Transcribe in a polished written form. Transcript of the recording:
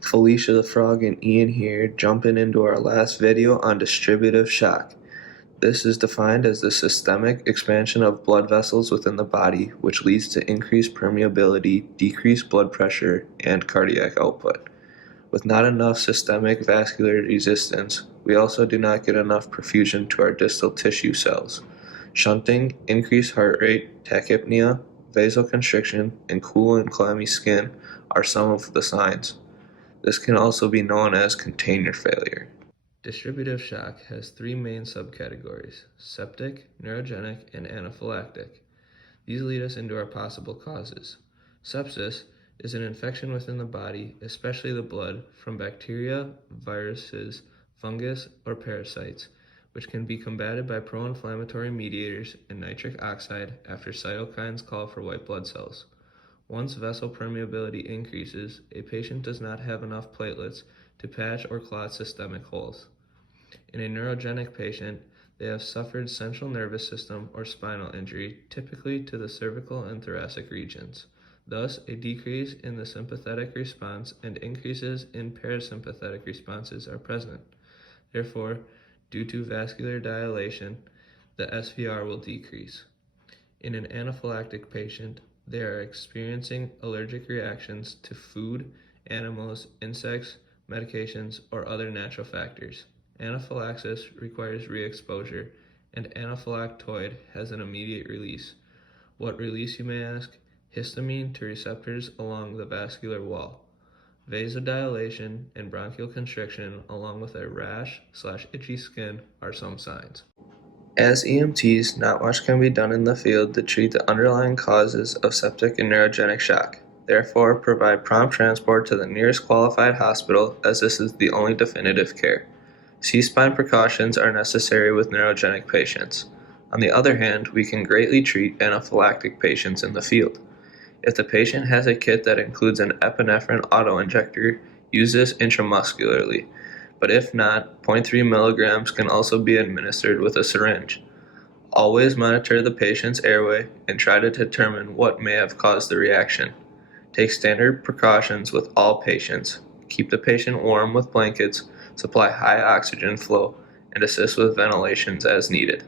Felicia the Frog and Ian here, jumping into our last video on distributive shock. This is defined as the systemic expansion of blood vessels within the body, which leads to increased permeability, decreased blood pressure, and cardiac output. With not enough systemic vascular resistance, we also do not get enough perfusion to our distal tissue cells. Shunting, increased heart rate, tachypnea, vasoconstriction, and cool and clammy skin are some of the signs. This can also be known as container failure. Distributive shock has three main subcategories: septic, neurogenic, and anaphylactic. These lead us into our possible causes. Sepsis is an infection within the body, especially the blood, from bacteria, viruses, fungus, or parasites, which can be combated by pro-inflammatory mediators and nitric oxide after cytokines call for white blood cells. Once vessel permeability increases, a patient does not have enough platelets to patch or clot systemic holes. In a neurogenic patient, they have suffered central nervous system or spinal injury, typically to the cervical and thoracic regions. Thus, a decrease in the sympathetic response and increases in parasympathetic responses are present. Therefore, due to vascular dilation, the SVR will decrease. In an anaphylactic patient, they are experiencing allergic reactions to food, animals, insects, medications, or other natural factors. Anaphylaxis requires re-exposure, and anaphylactoid has an immediate release. What release, you may ask? Histamine to receptors along the vascular wall. Vasodilation and bronchial constriction, along with a rash/itchy skin, are some signs. As EMTs, not much can be done in the field to treat the underlying causes of septic and neurogenic shock. Therefore, provide prompt transport to the nearest qualified hospital, as this is the only definitive care. C-spine precautions are necessary with neurogenic patients. On the other hand, we can greatly treat anaphylactic patients in the field. If the patient has a kit that includes an epinephrine autoinjector, use this intramuscularly. But if not, 0.3 milligrams can also be administered with a syringe. Always monitor the patient's airway and try to determine what may have caused the reaction. Take standard precautions with all patients. Keep the patient warm with blankets, supply high oxygen flow, and assist with ventilations as needed.